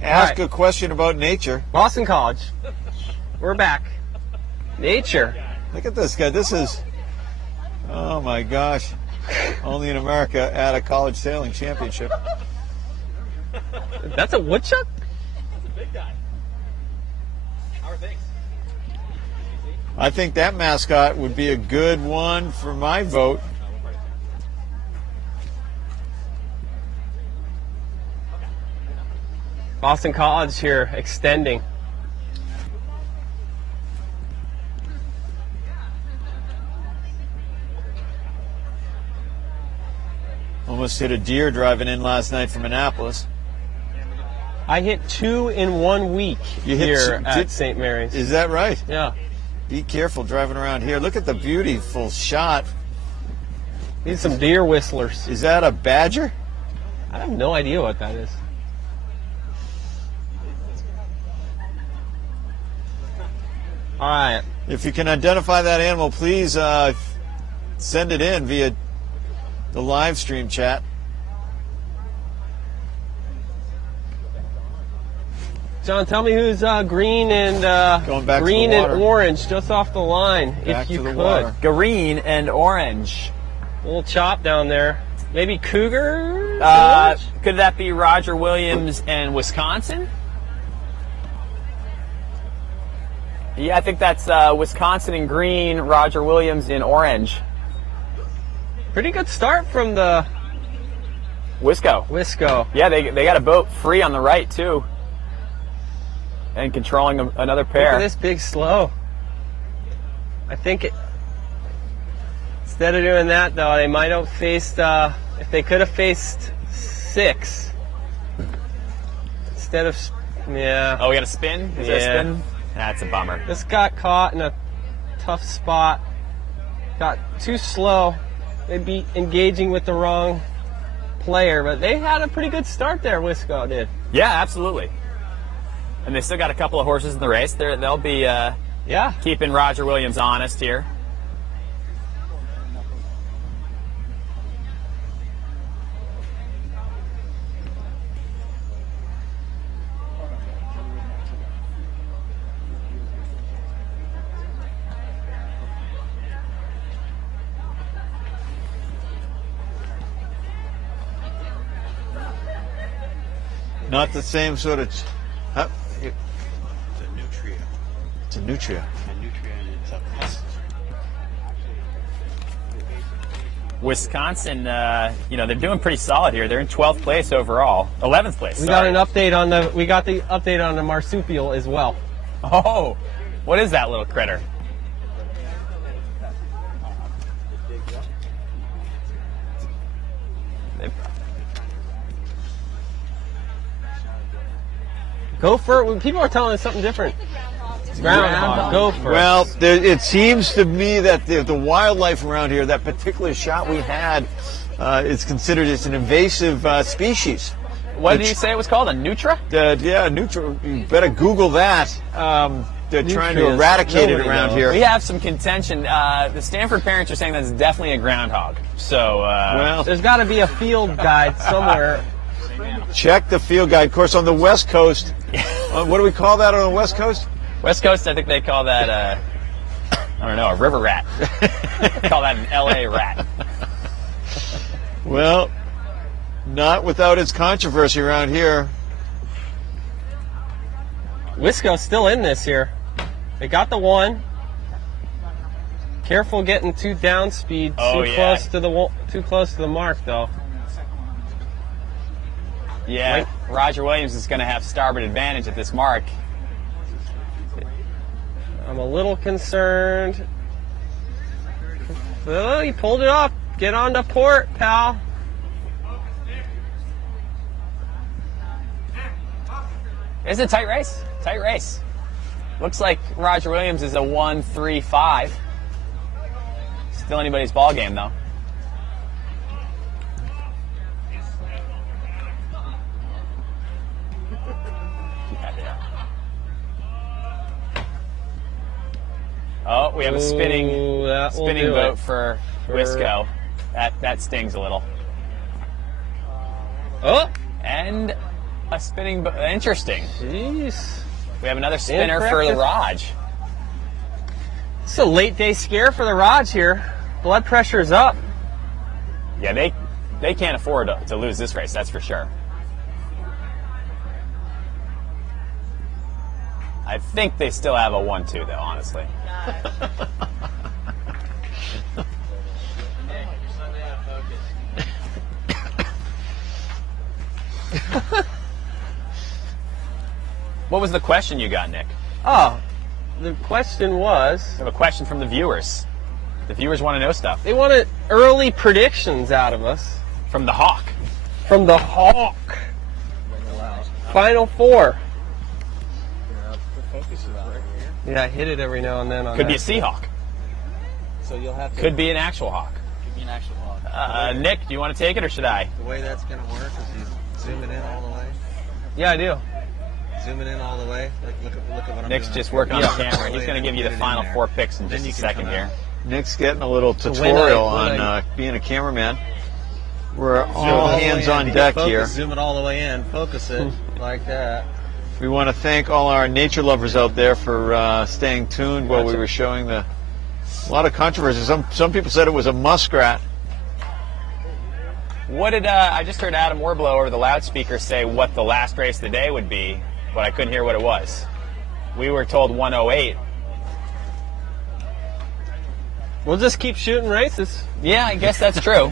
Ask All right. a question about nature. Boston College. We're back. Nature. Look at this guy. This is. Oh my gosh. Only in America at a college sailing championship. That's a woodchuck? I think that mascot would be a good one for my vote. Boston College here extending. Almost hit a deer driving in last night from Annapolis. I hit 2 in 1 week You hit here two- at did- St. Mary's. Is that right? Yeah. Be careful driving around here. Look at the beautiful shot. These some deer whistlers. Is that a badger? I have no idea what that is. All right. If you can identify that animal, please send it in via the live stream chat. John, tell me who's green and Going back to green the and water. orange just off the line, Back if you to the could. water. Green and orange. A little chop down there. Maybe cougar? Could that be Roger Williams and Wisconsin? Yeah, I think that's Wisconsin in green, Roger Williams in orange. Pretty good start from the Wisco. Yeah, they got a boat free on the right, too. And controlling another Look pair. at this big slow. I think instead of doing that, though, they might have faced, if they could have faced 6 instead of, yeah. Oh, we got a spin? Is there a Yeah. spin? That's a bummer. This got caught in a tough spot. Got too slow. Maybe engaging with the wrong player, but they had a pretty good start there, Wisco did. Yeah, absolutely. And they still got a couple of horses in the race. They'll be Yeah. keeping Roger Williams honest here. Not the same sort of. Huh? It's a nutria. It's a nutria. A nutria and it's a pest. Wisconsin, they're doing pretty solid here. They're in 12th place overall. 11th place. We got sorry. an update on the update on the marsupial as well. Oh, what is that little critter? Gopher. People are telling us something different. Groundhog. Gopher. Well, it seems to me that the wildlife around here, that particular shot we had, is considered as an invasive species. What did you say it was called? A nutra? Nutria. You better Google that. They're trying to Nutrias. eradicate it Nobody around knows. here. We have some contention. The Stanford parents are saying that's definitely a groundhog. So, Well, There's got to be a field guide somewhere. check the field guide. Of course, on the West Coast, what do we call that on the West Coast? West Coast, I think they call that, I don't know, a river rat. Call that an LA rat. Well, not without its controversy around here. Wisco's still in this here. They got the one. Careful getting too down speed, Oh, too yeah. too close to the mark though. Yeah, Roger Williams is going to have starboard advantage at this mark. I'm a little concerned. Oh, he pulled it off. Get on to port, pal. It's a tight race. Tight race. Looks like Roger Williams is a 1-3-5. Still anybody's ball game, though. Oh, we have a spinning Ooh, that will do boat it. for Wisco. That stings a little. Oh, And a spinning boat. Interesting. jeez. We have another spinner for the Raj. It's a late day scare for the Raj here. Blood pressure's up. Yeah, they can't afford to lose this race, that's for sure. I think they still have a 1-2, though, honestly. What was the question you got, Nick? Oh, the question was, I have a question from the viewers. The viewers want to know stuff. they wanted early predictions out of us From the Hawk. from the Hawk. Final four. The focus is right here. Yeah, I hit it every now and then on Could be a that. Seahawk. So you'll have to. Could be an actual Hawk. Could be an actual hawk. Nick, do you want to take it or should I? The way that's going to work is he's zooming in all the way. Yeah, I do. Zooming in all the way. Look at what I'm Nick's doing. just working on Yeah. the camera. He's going to give you the final four picks in Then just you a can second come here. out. Nick's getting a little when tutorial I- on being a cameraman. We're Zoom all the way hands in. on You deck focus, here. Zoom it all the way in. Focus it like that. We want to thank all our nature lovers out there for staying tuned while we were showing a lot of controversy. Some people said it was a muskrat. What did I just heard Adam Warblow over the loudspeaker say what the last race of the day would be, but I couldn't hear what it was. We were told 108. We'll just keep shooting races. Yeah, I guess that's true.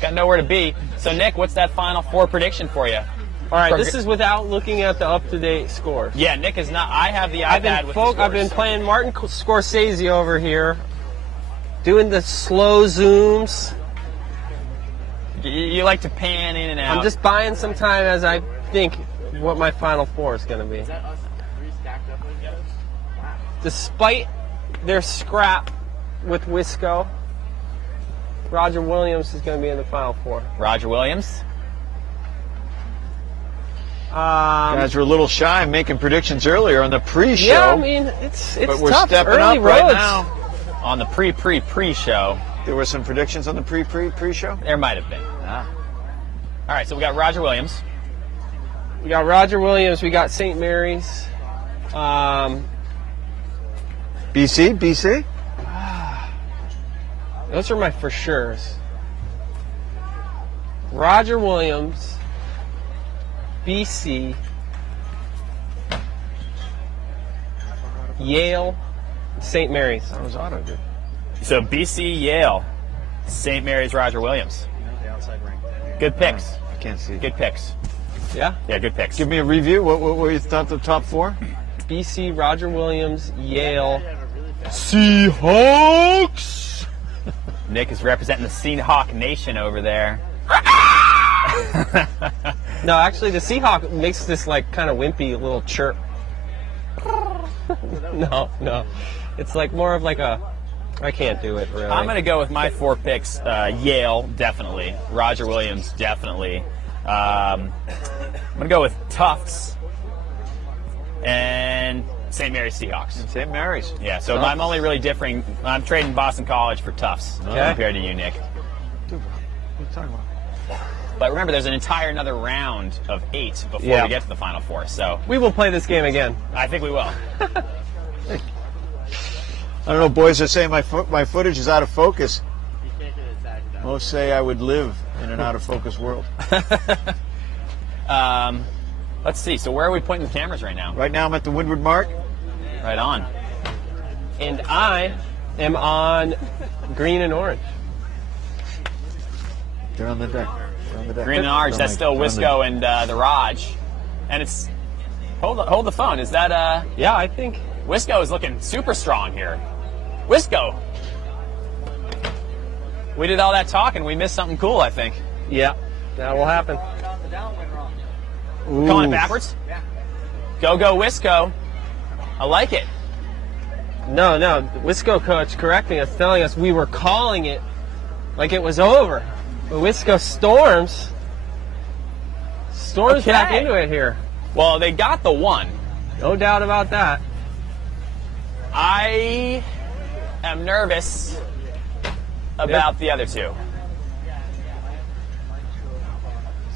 Got nowhere to be. So Nick, what's that final four prediction for you? All right, this is without looking at the up-to-date scores. Yeah, Nick is not. I have the I've iPad been with the scores. I've been playing Martin Scorsese over here, doing the slow zooms. You like to pan in and out. I'm just buying some time as I think what my final four is going to be. Is that us three stacked up like that? Despite their scrap with Wisco, Roger Williams is going to be in the final four. Roger Williams. Guys were a little shy making predictions earlier on the pre-show. Yeah, I mean it's but we're tough. stepping Early up roads. right now. On the pre-show. There were some predictions on the pre-show. There might have been. All right, so we got Roger Williams. We got Roger Williams. We got St. Mary's. BC. Those are my for sure's. Roger Williams, BC, Yale, St. Mary's. That was auto, dude. So BC, Yale, St. Mary's, Roger Williams. The outside ring. Good picks. I can't see. Good picks. Yeah? Yeah, good picks. Give me a review. What were you thought the top four? BC, Roger Williams, Yale. Seahawks. Nick is representing the Seahawk Nation over there. No, actually, the Seahawk makes this like kind of wimpy little chirp. No. It's like more of like a. I can't do it really. I'm going to go with my four picks. Yale, definitely. Roger Williams, definitely. I'm going to go with Tufts and St. Mary's Seahawks. St. Mary's. Yeah, so I'm only really differing. I'm trading Boston College for Tufts compared to you, Nick. Dude, what are you talking about? But remember, there's an entire another round of 8 before Yeah. we get to the Final Four. So We will play this game again. I think we will. I don't know. Boys are saying my footage is out of focus. You can't get it tagged down. Most say I would live in an out of focus world. Let's see. So where are we pointing the cameras right now? Right now I'm at the Windward Mark. Right on. And I am on green and orange. They're on the deck. Green and orange. That's still Wisco and the Raj. And it's hold the phone. Is that Yeah, I think. Wisco is looking super strong here. Wisco. We did all that talking. We missed something cool, I think. Yeah, that will happen. The downwind wrong. Calling it backwards? Yeah. Go Wisco. I like it. No, the Wisco coach correcting us, telling us we were calling it like it was over. But Wisco storms back Okay. into it here. Well, they got the one. No doubt about that. I am nervous about the other two.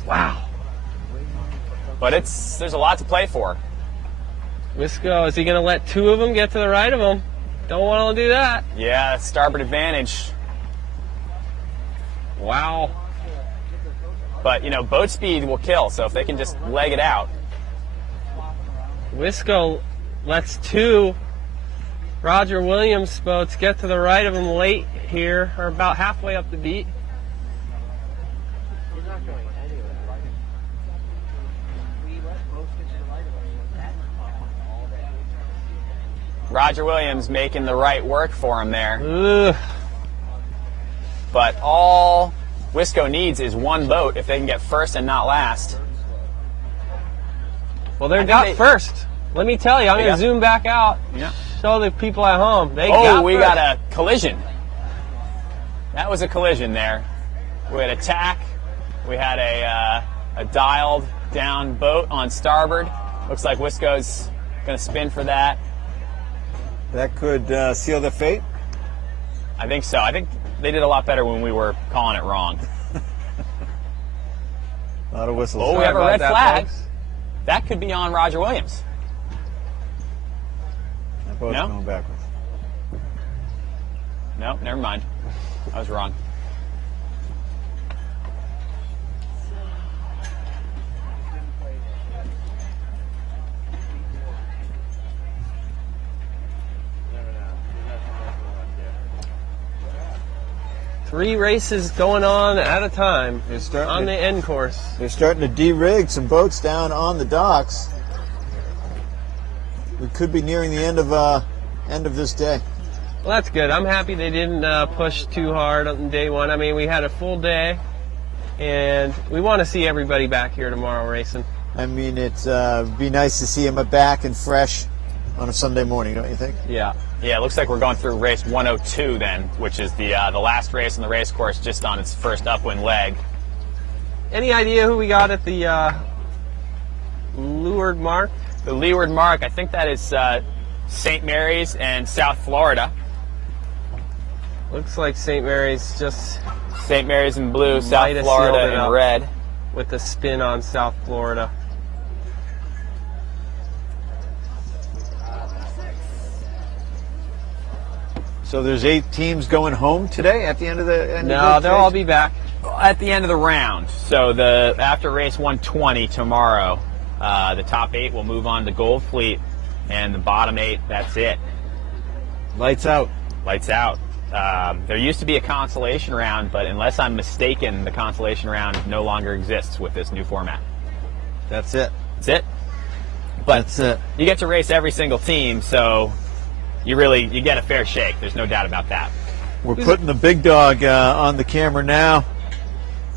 Wow. But there's a lot to play for. Wisco, is he going to let two of them get to the right of him? Don't want to do that. Yeah, starboard advantage. Wow. But, boat speed will kill, so if they can just leg it out. Wisco lets two Roger Williams boats get to the right of him late here, or about halfway up the beat. Roger Williams making the right work for him there. Ugh. But all Wisco needs is one boat if they can get first and not last. Well, they're got first. Let me tell you, I'm going to zoom back out. Yeah. Show the people at home. They got we first. got a collision. That was a collision there. We had a tack. We had a dialed down boat on starboard. Looks like Wisco's going to spin for that. That could seal their fate. I think so. I think they did a lot better when we were calling it wrong. A lot of whistles. Oh, we have a red flag. Folks. That could be on Roger Williams. That boat's No? going backwards. No, never mind. I was wrong. Three races going on at a time They're starting on to- the end course. They're starting to de-rig some boats down on the docks. We could be nearing the end of this day. Well, that's good. I'm happy they didn't push too hard on day one. I mean, we had a full day, and we want to see everybody back here tomorrow racing. I mean, it'd be nice to see them back and fresh on a Sunday morning, don't you think? Yeah. Yeah, it looks like we're going through race 102 then, which is the last race on the race course, just on its first upwind leg. Any idea who we got at the Leeward Mark? The Leeward Mark, I think that is St. Mary's and South Florida. Looks like St. Mary's just St. Mary's in blue, South Might have Florida sealed it in up. red. with the spin on South Florida. So there's 8 teams going home today at the end of the No, they'll all be back. At the end of the round. So after race 120 tomorrow, the top 8 will move on to Gold Fleet, and the bottom 8, that's it. Lights out. Lights out. There used to be a consolation round, but unless I'm mistaken, the consolation round no longer exists with this new format. That's it. That's it. But That's it. you get to race every single team, so you get a fair shake. There's no doubt about that. We're putting the big dog on the camera now,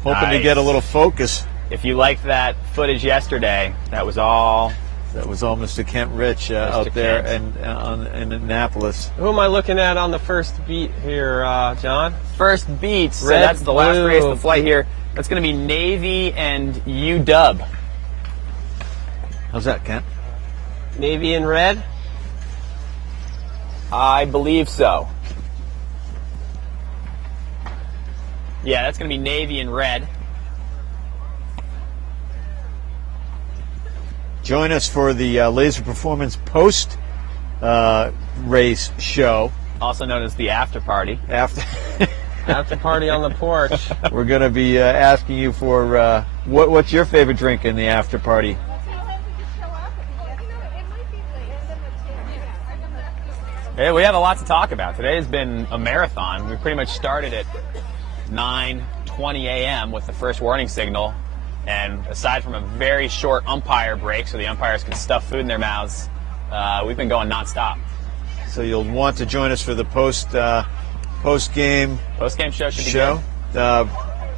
hoping to Nice. get a little focus. If you liked that footage yesterday, that was all. That was all Mr. Kent Rich out there Kent. in Annapolis. Who am I looking at on the first beat here, John? First beat, so Red, that's the last blue. race of the flight here. That's going to be Navy and UW. How's that, Kent? Navy in red. I believe so. Yeah, that's going to be Navy in red. Join us for the Laser Performance post race show. Also known as the after party. After After party on the porch. we're going to be asking you for what's your favorite drink in the after party? Hey, we have a lot to talk about. Today has been a marathon. We pretty much started at 9:20 a.m. with the first warning signal. And aside from a very short umpire break so the umpires can stuff food in their mouths, we've been going nonstop. So you'll want to join us for the post game Post-game show should be show,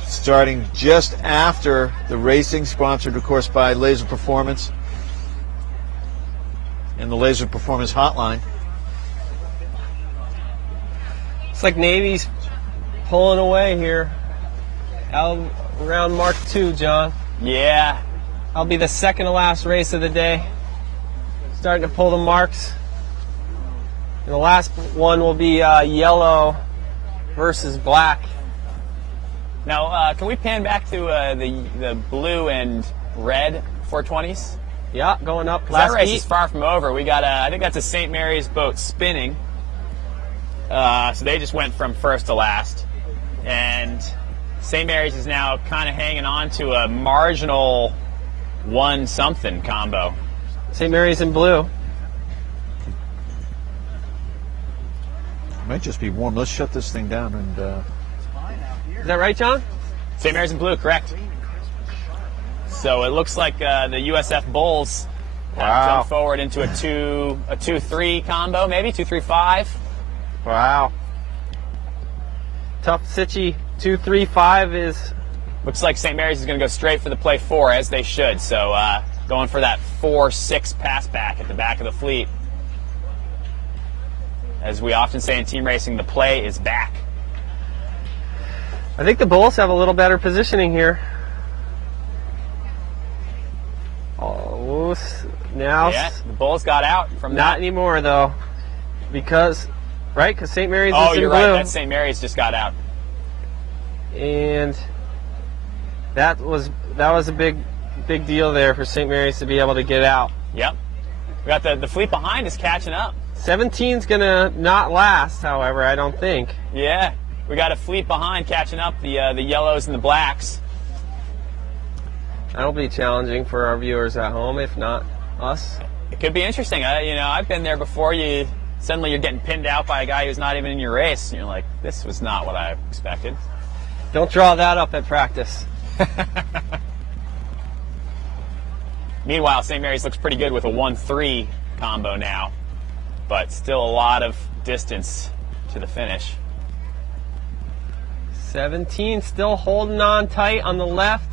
starting just after the racing, sponsored, of course, by Laser Performance and the Laser Performance Hotline. It's like Navy's pulling away here. Out around Mark II, John. good. Yeah. That'll be the second to last race of the day. Starting to pull the marks. And the last one will be yellow versus black. Now, can we pan back to the blue and red 420s? Yeah, going up. That Last race heat. is far from over. We got I think that's a St. Mary's boat spinning. So they just went from first to last. And St. Mary's is now kind of hanging on to a marginal 1-something combo. St. Mary's in blue. Might just be warm. Let's shut this thing down and. Is that right, John? St. Mary's in blue, correct. So it looks like the USF Bulls have jumped forward into a 2-3 combo, maybe 2-3-5. Wow. Tough Sitchy 2-3-5 is. Looks like St. Mary's is going to go straight for the play 4, as they should. So going for that 4-6 pass back at the back of the fleet. As we often say in team racing, the play is back. I think the Bulls have a little better positioning here. Oh, now. Yeah, the Bulls got out from Not that. anymore, though. Because St. Mary's Oh, is in you're blue. right. That St. Mary's just got out. And that was a big deal there for St. Mary's to be able to get out. Yep. We got the fleet behind is catching up. 17's gonna not last, however, I don't think. Yeah. We got a fleet behind catching up, the yellows and the blacks. That'll be challenging for our viewers at home, if not us. It could be interesting. I've been there before. Suddenly you're getting pinned out by a guy who's not even in your race. And you're like, this was not what I expected. Don't draw that up at practice. Meanwhile, St. Mary's looks pretty good with a 1-3 combo now, but still a lot of distance to the finish. 17 still holding on tight on the left,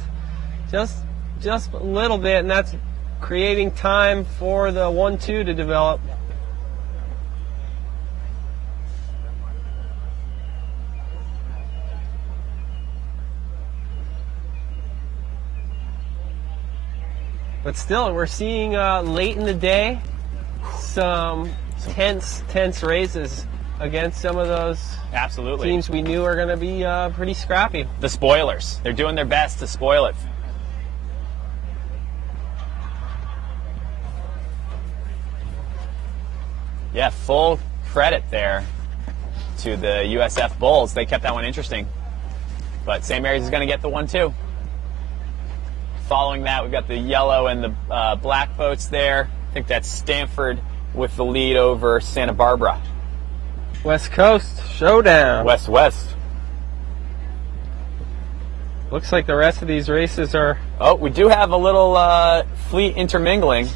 just a little bit, and that's creating time for the 1-2 to develop. But still, we're seeing late in the day some tense races against some of those Absolutely. teams we knew are going to be pretty scrappy. The spoilers. They're doing their best to spoil it. Yeah, full credit there to the USF Bulls. They kept that one interesting. But St. Mary's is going to get the 1-2. Following that, we've got the yellow and the black boats there. I think that's Stanford with the lead over Santa Barbara. West Coast showdown. West. Looks like the rest of these races are. Oh, we do have a little fleet intermingling.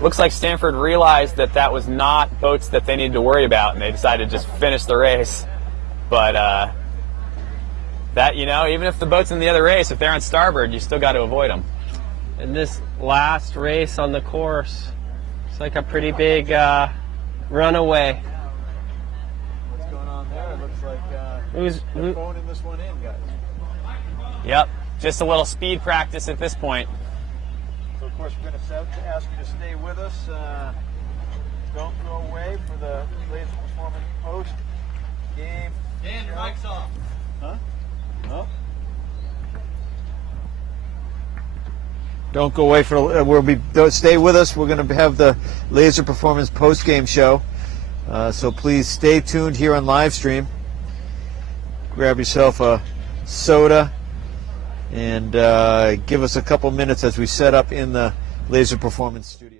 Looks like Stanford realized that was not boats that they needed to worry about, and they decided to just finish the race. But that, even if the boat's in the other race, if they're on starboard, you still got to avoid them. And this last race on the course, it's like a pretty big runaway. What's going on there? It looks like they're phoning this one in, guys. Yep, just a little speed practice at this point. So, of course, we're going to ask you to stay with us. Don't go away for the Laser Performance post game. Dan, your mic's off. Huh? No. Don't go away for. Stay with us. We're going to have the Laser Performance post game show. So please stay tuned here on live stream. Grab yourself a soda and give us a couple minutes as we set up in the Laser Performance studio.